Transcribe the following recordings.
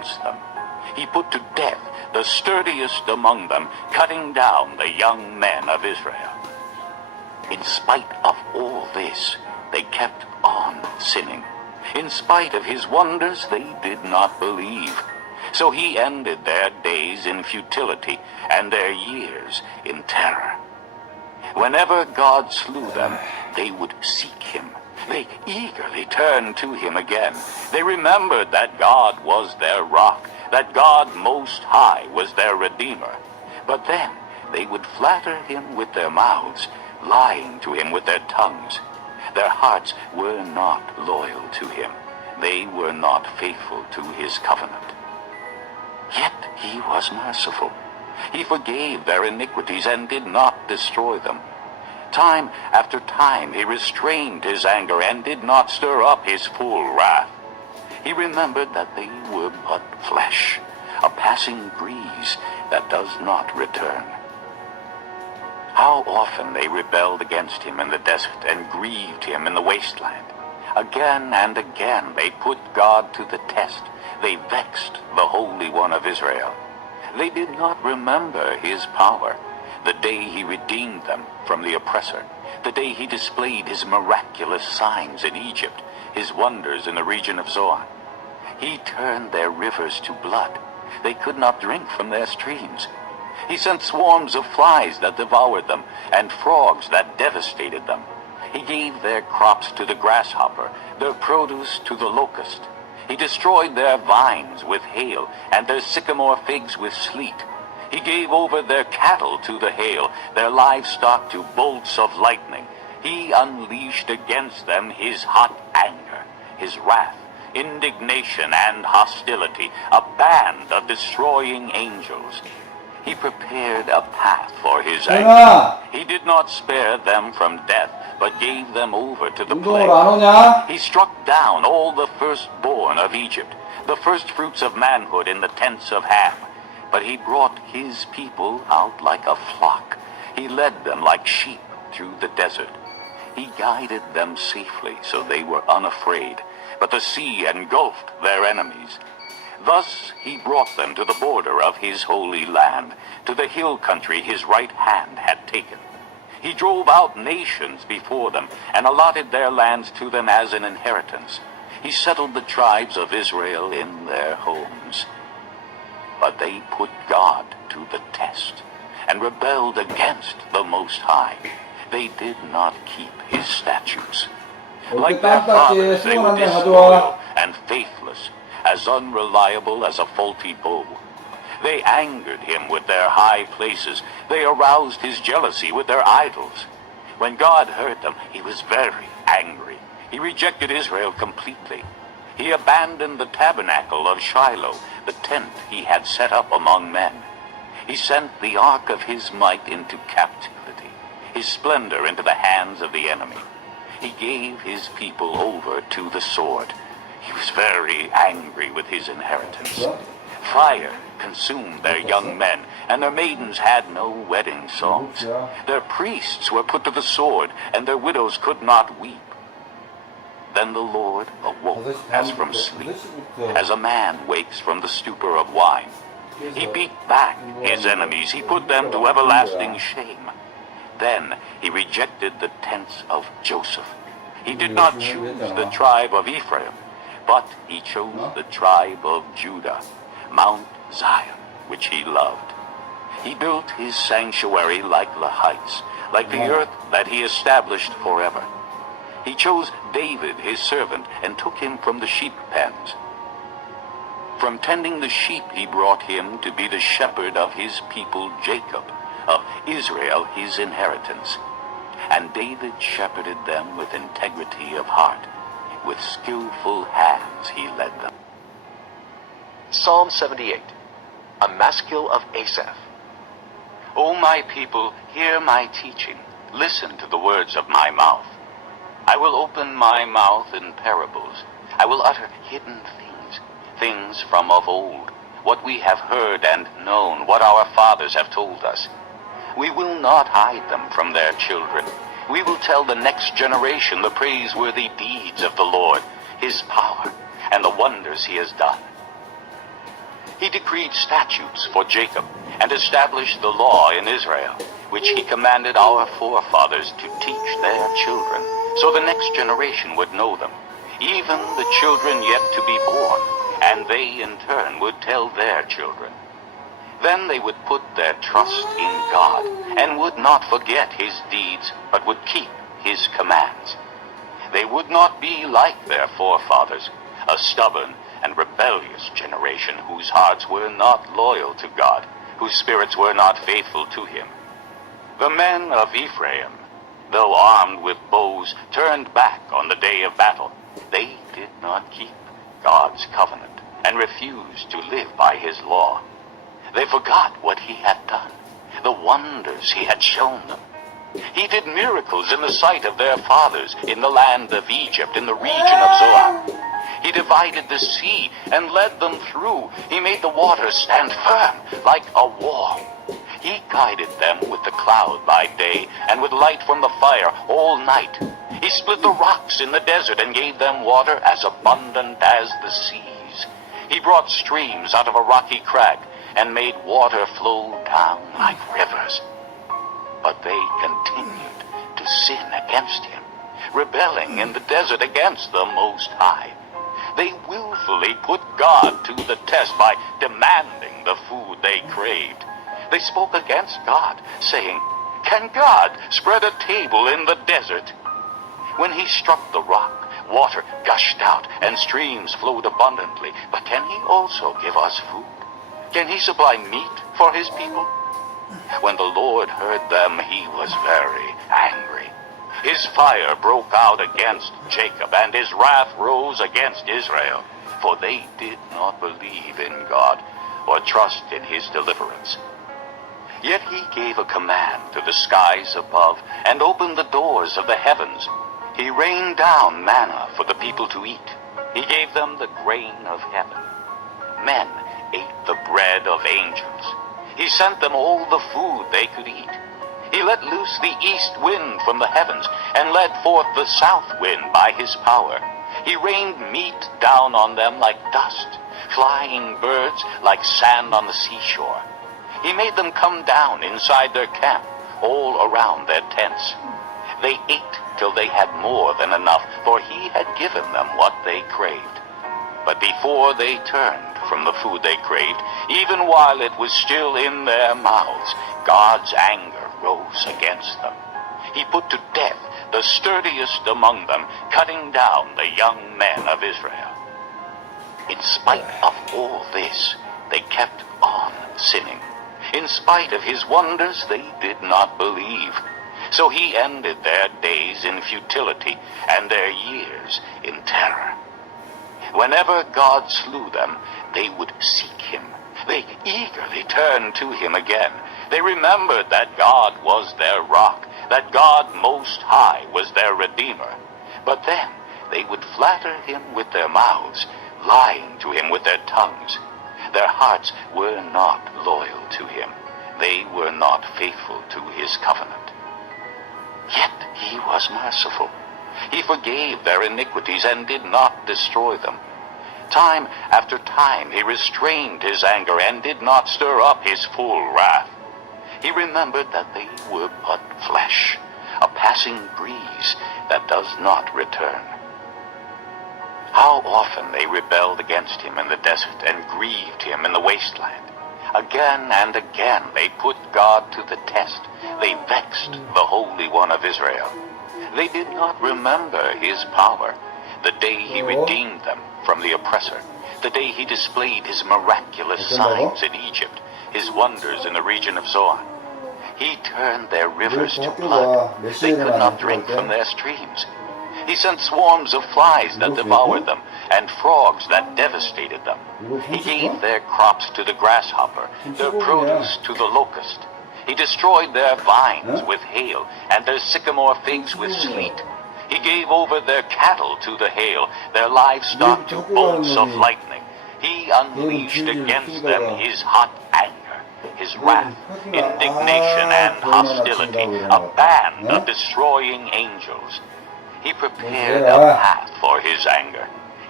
them. He put to death the sturdiest among them, cutting down the young men of Israel. In spite of all this, they kept on sinning. In spite of his wonders, they did not believe. So he ended their days in futility and their years in terror. Whenever God slew them, they would seek him. They eagerly turned to him again. They remembered that God was their rock, that God Most High was their Redeemer. But then they would flatter him with their mouths, lying to him with their tongues. Their hearts were not loyal to him. They were not faithful to his covenant. Yet he was merciful. He forgave their iniquities and did not destroy them. Time after time he restrained his anger and did not stir up his full wrath. He remembered that they were but flesh, a passing breeze that does not return. How often they rebelled against him in the desert and grieved him in the wasteland. Again and again they put God to the test. They vexed the Holy One of Israel. They did not remember his power, the day he redeemed them from the oppressor, the day he displayed his miraculous signs in Egypt, his wonders in the region of Zoan. He turned their rivers to blood. They could not drink from their streams. He sent swarms of flies that devoured them, and frogs that devastated them. He gave their crops to the grasshopper, their produce to the locust. He destroyed their vines with hail, and their sycamore figs with sleet. He gave over their cattle to the hail, their livestock to bolts of lightning. He unleashed against them his hot anger, his wrath, indignation, and hostility, a band of destroying angels. He prepared a path for his anger. He did not spare them from death, but gave them over to the plague. He struck down all the firstborn of Egypt, the firstfruits of manhood in the tents of Ham. But he brought his people out like a flock. He led them like sheep through the desert. He guided them safely, so they were unafraid. But the sea engulfed their enemies. Thus he brought them to the border of his holy land, to the hill country his right hand had taken. He drove out nations before them, and allotted their lands to them as an inheritance. He settled the tribes of Israel in their homes. But they put God to the test, and rebelled against the Most High. They did not keep his statutes. Like their fathers, they were disloyal and faithless, as unreliable as a faulty bow. They angered him with their high places. They aroused his jealousy with their idols. When God heard them, he was very angry. He rejected Israel completely. He abandoned the tabernacle of Shiloh, the tent he had set up among men. He sent the ark of his might into captivity, his splendor into the hands of the enemy. He gave his people over to the sword. He was very angry with his inheritance. Fire consumed their young men, and their maidens had no wedding songs. Their priests were put to the sword, and their widows could not weep. Then the Lord awoke as from sleep, as a man wakes from the stupor of wine. He beat back his enemies. He put them to everlasting shame. Then he rejected the tents of Joseph. He did not choose the tribe of Ephraim, but he chose the tribe of Judah, Mount Zion, which he loved. He built his sanctuary like the heights, like the earth that he established forever. He chose David his servant and took him from the sheep pens. From tending the sheep he brought him to be the shepherd of his people Jacob, of Israel his inheritance. And David shepherded them with integrity of heart. With skillful hands he led them. Psalm 78, a maskil of Asaph. O my people, hear my teaching. Listen to the words of my mouth. I will open my mouth in parables. I will utter hidden things, things from of old, what we have heard and known, what our fathers have told us. We will not hide them from their children. We will tell the next generation the praiseworthy deeds of the Lord, his power, and the wonders he has done. He decreed statutes for Jacob and established the law in Israel, which he commanded our forefathers to teach their children, so the next generation would know them, even the children yet to be born, and they in turn would tell their children. Then they would put their trust in God and would not forget his deeds, but would keep his commands. They would not be like their forefathers, a stubborn and rebellious generation whose hearts were not loyal to God, whose spirits were not faithful to him. The men of Ephraim, though armed with bows, turned back on the day of battle. They did not keep God's covenant and refused to live by his law. They forgot what he had done, the wonders he had shown them. He did miracles in the sight of their fathers in the land of Egypt, in the region of Zoar. He divided the sea and led them through. He made the waters stand firm like a wall. He guided them with the cloud by day and with light from the fire all night. He split the rocks in the desert and gave them water as abundant as the seas. He brought streams out of a rocky crag and made water flow down like rivers. But they continued to sin against him, rebelling in the desert against the Most High. They willfully put God to the test by demanding the food they craved. They spoke against God, saying, "Can God spread a table in the desert?" When he struck the rock, water gushed out and streams flowed abundantly. But can he also give us food? Can he supply meat for his people? When the Lord heard them, he was very angry. His fire broke out against Jacob, and his wrath rose against Israel, for they did not believe in God or trust in his deliverance. Yet he gave a command to the skies above and opened the doors of the heavens. He rained down manna for the people to eat. He gave them the grain of heaven. Men ate the bread of angels. He sent them all the food they could eat. He let loose the east wind from the heavens and led forth the south wind by his power. He rained meat down on them like dust, flying birds like sand on the seashore. He made them come down inside their camp, all around their tents. They ate till they had more than enough, for he had given them what they craved. But before they turned from the food they craved, even while it was still in their mouths, God's anger rose against them. He put to death the sturdiest among them, cutting down the young men of Israel. In spite of all this, they kept on sinning. In spite of his wonders, they did not believe. So he ended their days in futility and their years in terror. Whenever God slew them, they would seek him. They eagerly turned to him again. They remembered that God was their rock, that God Most High was their Redeemer. But then they would flatter him with their mouths, lying to him with their tongues. Their hearts were not loyal to him. They were not faithful to his covenant. Yet he was merciful. He forgave their iniquities and did not destroy them. Time after time he restrained his anger and did not stir up his full wrath. He remembered that they were but flesh, a passing breeze that does not return. How often they rebelled against him in the desert and grieved him in the wasteland. Again and again they put God to the test. They vexed the Holy One of Israel. They did not remember his power, the day he redeemed them from the oppressor, the day he displayed his miraculous signs in Egypt, his wonders in the region of Zoar. He turned their rivers to blood. They could not drink from their streams. He sent swarms of flies that devoured them, and frogs that devastated them. He gave their crops to the grasshopper, their produce to the locust. He destroyed their vines with hail, and their sycamore figs with sleet. He gave over their cattle to the hail, their livestock to bolts of lightning. He unleashed against them his hot anger, his wrath, indignation, and hostility, a band of destroying angels. He prepared a path for his anger.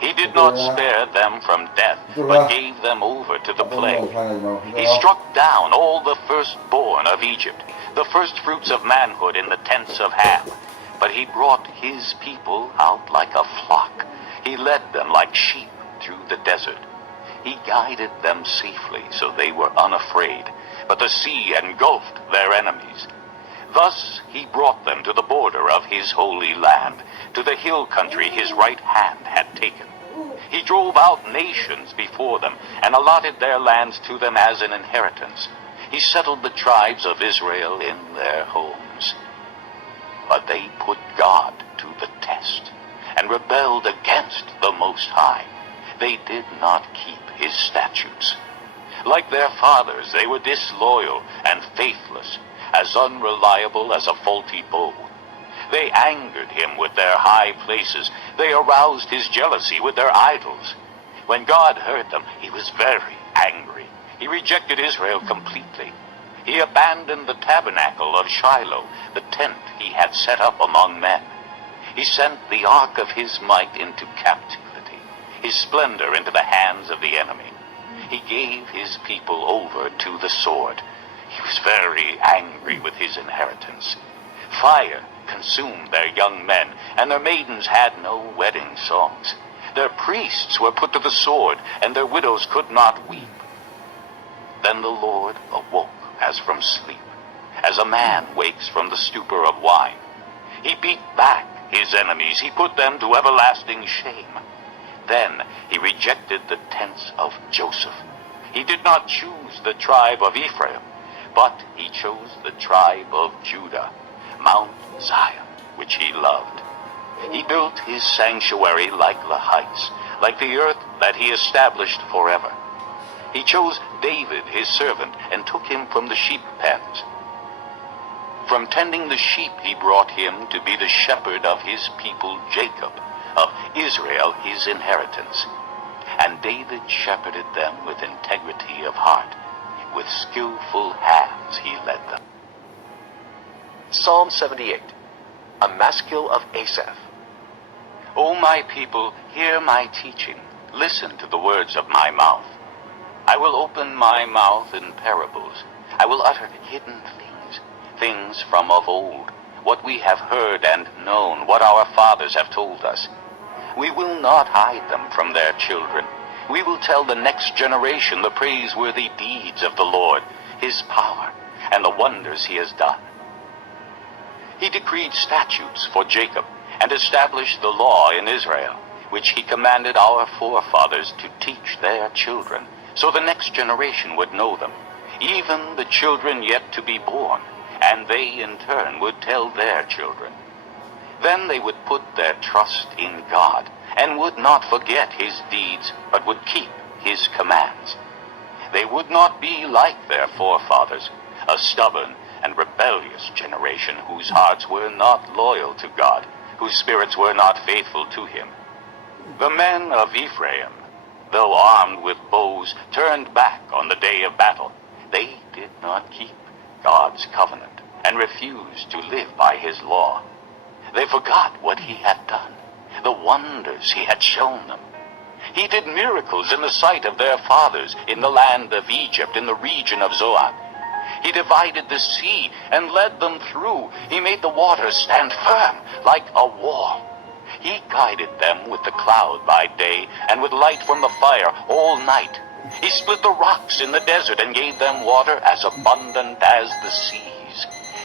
He did not spare them from death, but gave them over to the plague. He struck down all the firstborn of Egypt, the firstfruits of manhood in the tents of Ham. But he brought his people out like a flock. He led them like sheep through the desert. He guided them safely, so they were unafraid, but the sea engulfed their enemies. Thus he brought them to the border of his holy land, to the hill country his right hand had taken. He drove out nations before them, and allotted their lands to them as an inheritance. He settled the tribes of Israel in their homes. But they put God to the test, and rebelled against the Most High. They did not keep his statutes. Like their fathers, they were disloyal and faithless, as unreliable as a faulty bow. They angered him with their high places. They aroused his jealousy with their idols. When God heard them, he was very angry. He rejected Israel completely. He abandoned the tabernacle of Shiloh, the tent he had set up among men. He sent the ark of his might into captivity, his splendor into the hands of the enemy. He gave his people over to the sword. He was very angry with his inheritance. Fire consumed their young men, and their maidens had no wedding songs. Their priests were put to the sword, and their widows could not weep. Then the Lord awoke as from sleep, as a man wakes from the stupor of wine. He beat back his enemies. He put them to everlasting shame. Then he rejected the tents of Joseph. He did not choose the tribe of Ephraim, but he chose the tribe of Judah, Mount Zion, which he loved. He built his sanctuary like the heights, like the earth that he established forever. He chose David his servant and took him from the sheep pens. From tending the sheep he brought him to be the shepherd of his people Jacob, of Israel his inheritance. And David shepherded them with integrity of heart. With skillful hands he led them. Psalm 78, a maskil of Asaph. O my people, hear my teaching. Listen to the words of my mouth. I will open my mouth in parables. I will utter hidden things, things from of old, what we have heard and known, what our fathers have told us. We will not hide them from their children. We will tell the next generation the praiseworthy deeds of the Lord, his power, and the wonders he has done. He decreed statutes for Jacob, and established the law in Israel, which he commanded our forefathers to teach their children, so the next generation would know them, even the children yet to be born, and they in turn would tell their children. Then they would put their trust in God, and would not forget his deeds, but would keep his commands. They would not be like their forefathers, a stubborn and rebellious generation whose hearts were not loyal to God, whose spirits were not faithful to him. The men of Ephraim, though armed with bows, turned back on the day of battle. They did not keep God's covenant, and refused to live by his law. They forgot what he had done, the wonders he had shown them. He did miracles in the sight of their fathers in the land of Egypt, in the region of Zoan. He divided the sea and led them through. He made the waters stand firm like a wall. He guided them with the cloud by day and with light from the fire all night. He split the rocks in the desert and gave them water as abundant as the seas.